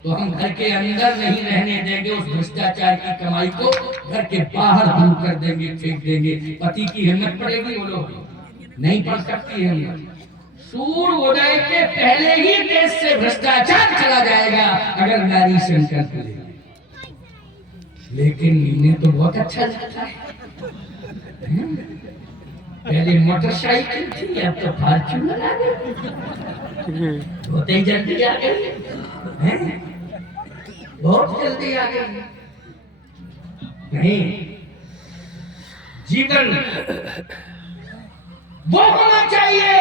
तो हम घर के अंदर नहीं रहने देंगे उस भ्रष्टाचार की कमाई को, घर के बाहर दूर कर देंगे, फेंक देंगे। पति की हिम्मत पड़ेगी? बोलो, नहीं पड़ सकती हिम्मत। सूर्योदय के पहले ही देश से भ्रष्टाचार चला जाएगा अगर नारी संकल्प ले। लेकिन इन्हें तो बहुत अच्छा लगता है। पहले मोटरसाइकिल थी, अब तो फॉर्च्यूनर आ गई, बहुत ही जल्दी आ गई, बहुत जल्दी आ गई। नहीं, जीवन वो होना चाहिए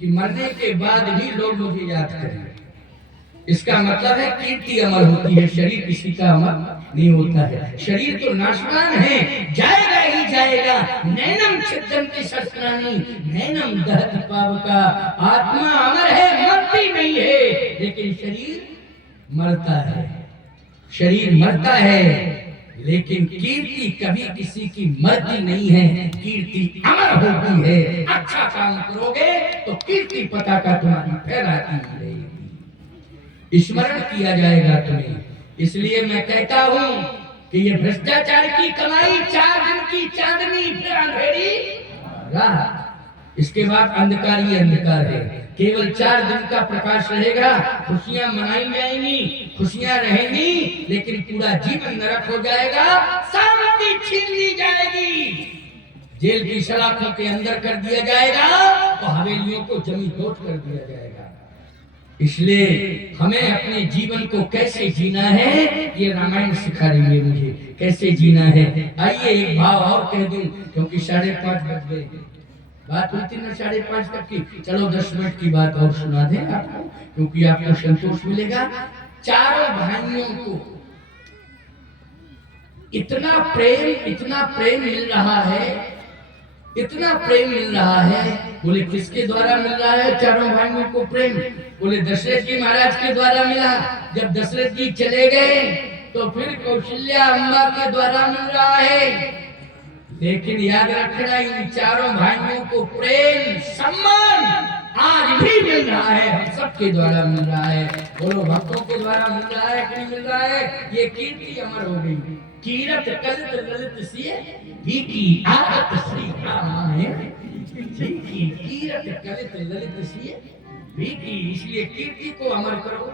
कि मरने के बाद भी लोग मुझे याद करें। इसका मतलब है कीर्ति अमर होती है, शरीर किसी का अमर नहीं होता है। शरीर तो नाशवान है, जाएगा ही जाएगा। नैनम छिद्यन्ति शस्त्राणि नैनम दहति पावका। आत्मा अमर है, मरती नहीं है, लेकिन शरीर मरता है। शरीर मरता है, लेकिन कीर्ति कभी किसी की मरती नहीं है, कीर्ति अमर होती है। अच्छा काम करोगे तो कीर्ति पताका तुम्हारी फहराती रहेगी, स्मरण किया जाएगा तुम्हें। इसलिए मैं कहता हूं कि ये भ्रष्टाचार की कमाई 4 दिन की चांदनी, फिर अंधेरी रात, इसके बाद अंधकार ही अंधकार है। केवल 4 दिन का प्रकाश रहेगा, खुशियां मनाई जाएंगी, खुशियां रहेंगी, लेकिन पूरा जीवन नरक हो जाएगा, शांति छीन ली जाएगी, जेल की सलाखों के अंदर कर दिया जाएगा, तो हवेलियों को जमी तोड़ कर दिया जाएगा। इसलिए हमें अपने जीवन को कैसे जीना है, ये रामायण सिखा रही है मुझे, कैसे जीना है। आइए एक भाव और कह दूं, क्योंकि 5:30 बज गए। बात हुई थी ना 5:30 तक की, चलो 10 मिनट की बात और सुना दें आपको, क्योंकि आपको संतोष मिलेगा। चारों भाइयों को इतना प्रेम मिल रहा है, इतना प्रेम मिल रहा है। बोले किसके द्वारा मिल रहा है चारों भाइयों को प्रेम? बोले दशरथ जी महाराज के द्वारा मिला। जब दशरथ जी चले गए तो फिर कौशल्या अम्बा के द्वारा मिल रहा है। लेकिन याद रखना, इन चारों भाइयों को प्रेम सम्मान आज भी मिल रहा है, हम सबके द्वारा मिल रहा है। बोलो भक्तों के द्वारा मिल रहा है कि नहीं मिल रहा है? ये कीर्ति अमर हो गई। कीरत कलित ललित सिय की आदत श्री राम है, कीरत कलित ललित सिय की। इसलिए कीर्ति को अमर करो।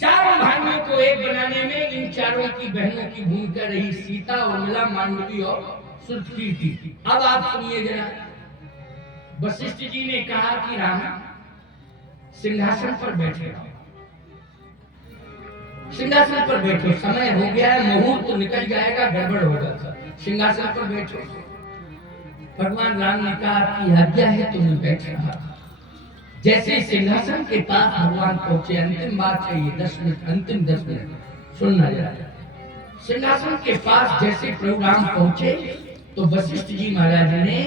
चारों भाइयों को एक बनाने में इन चारों की बहनों की भूमिका रही, सीता और मिला, मांडवी और सुरकीर्ति। अब आप सुनिए जरा, वशिष्ठ जी ने कहा कि राम सिंहासन पर बैठे रहो, सिंहासन पर बैठो, समय हो गया है, मुहूर्त तो निकल जाएगा, गड़बड़ होगा, सिंहासन पर बैठो। भगवान राम ने कहा कि आज्ञा है तो मैं बैठ रहा। जैसे सिंहासन के पास भगवान पहुंचे, अंतिम बात है ये, 10 मिनट, अंतिम 10 मिनट सुनना जरा। सिंहासन के पास जैसे प्रभु राम पहुंचे तो वशिष्ठ जी महाराज ने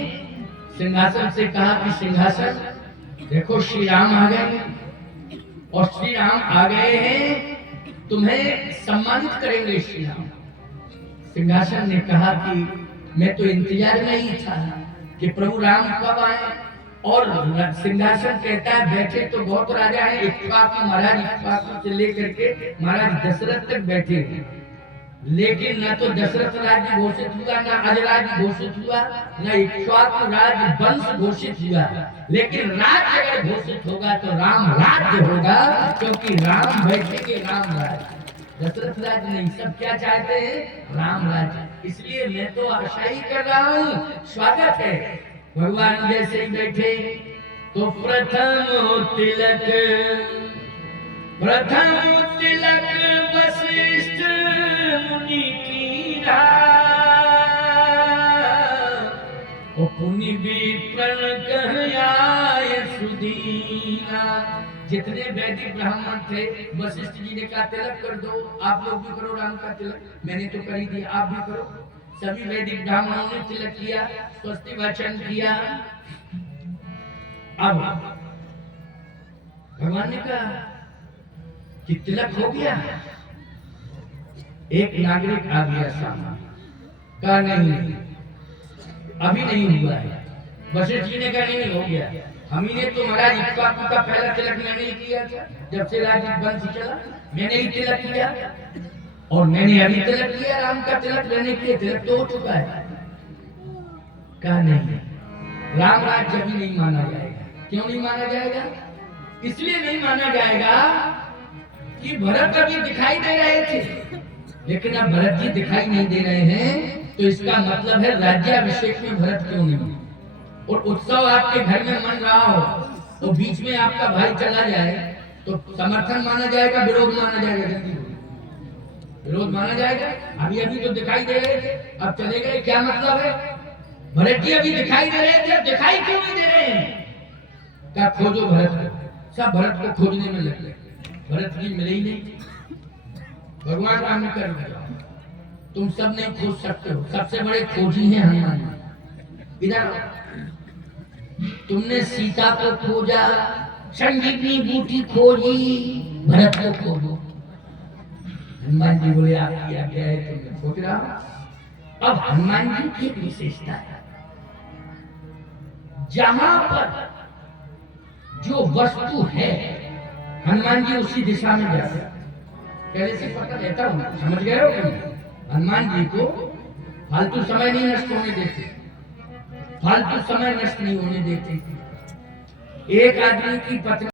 सिंहासन से कहा कि सिंहासन देखो, श्री राम आ गए, और श्री राम आ गए हैं, तुम्हें सम्मानित करेंगे श्री राम। सिंहासन ने कहा कि मैं तो इंतजार में ही था कि प्रभु राम कब आए। और सिंहासन कहता है बैठे तो बहुत राजा है, इक्ष्वाकु महाराज, इक्ष्वाकु से लेकर के महाराज दशरथ तक बैठे हैं, लेकिन न तो दशरथ राज्य घोषित हुआ, न अजराज घोषित हुआ, न इक्ष्वाकु राज वंश घोषित हुआ। लेकिन राज्य अगर घोषित होगा तो राम राज्य होगा, क्योंकि राम बैठेंगे राम राज्य, दशरथ राज्य नहीं। सब क्या चाहते हैं? राम राज्य। इसलिए मैं तो आशा ही कर रहा हूँ, स्वागत है। भगवान जैसे ही बैठे तो प्रथम तिलक वशिष्ठ मुनि कीन्हा, पुनि विप्रण कह आए सुदीना। जितने वैदिक ब्राह्मण थे, वशिष्ठ जी ने कहा तिलक कर दो, आप लोग भी करो राम का तिलक, मैंने तो कर ही दिया, आप भी करो। सभी वैदिक ब्राह्मणों ने तिलक किया, स्वस्ति वाचन किया। अब भगवान ने कहा कि तिलक हो गया। एक नागरिक आ गया सामने, कहा नहीं अभी नहीं हुआ है। वशिष्ठ जी ने कहा नहीं हो गया। हमी ने तो महाराज इक्ष्वाकु का पहला तिलक मैंने ही किया था, जब से राज्य वंश चला मैंने ही तिलक किया, और मैंने अभी तिलक किया, राम का तिलक मैंने किया, तिलक तो हो चुका है। कहा नहीं, राम राज्य अभी नहीं माना जाएगा। क्यों नहीं माना जाएगा? इसलिए नहीं माना जाएगा कि भरत अभी दिखाई दे रहे थे, लेकिन अब भरत जी दिखाई नहीं दे रहे हैं, तो इसका मतलब है राज्याभिषेक में भरत क्यों नहीं। और उत्सव आपके घर में मन रहा हो तो बीच में आपका भाई चला जाए तो समर्थन माना जाएगा, विरोध माना जाएगा? जल्दी विरोध माना जाएगा। अभी अभी तो दिखाई दे रहे थे, अब चले गए, क्या मतलब है? भरत जी अभी दिखाई दे रहे थे, दिखाई क्यों नहीं दे रहे हैं? क्या खोजो भरत को, सब भरत को खोजने में लग गए, भरत जी मिले ही नहीं। भगवान राम ने कर दिया, तुम सब नहीं खोज सकते हो, सबसे बड़े खोजी हैं हनुमान। इधर तुमने सीता को खोजा, संजीवनी बूटी खोजी, भरत को खोजो। हनुमान जी बोले आपकी आज्ञा है, तुमने खोज रहा। अब हनुमान जी की विशेषता है, जहां पर जो वस्तु है हनुमान जी उसी दिशा में जाते हैं। पहले से पता रहता हूं, समझ गए हो? हनुमान जी को फालतू समय नहीं नष्ट होने देते, फालतू समय नष्ट नहीं होने देते। एक आदमी की पत्नी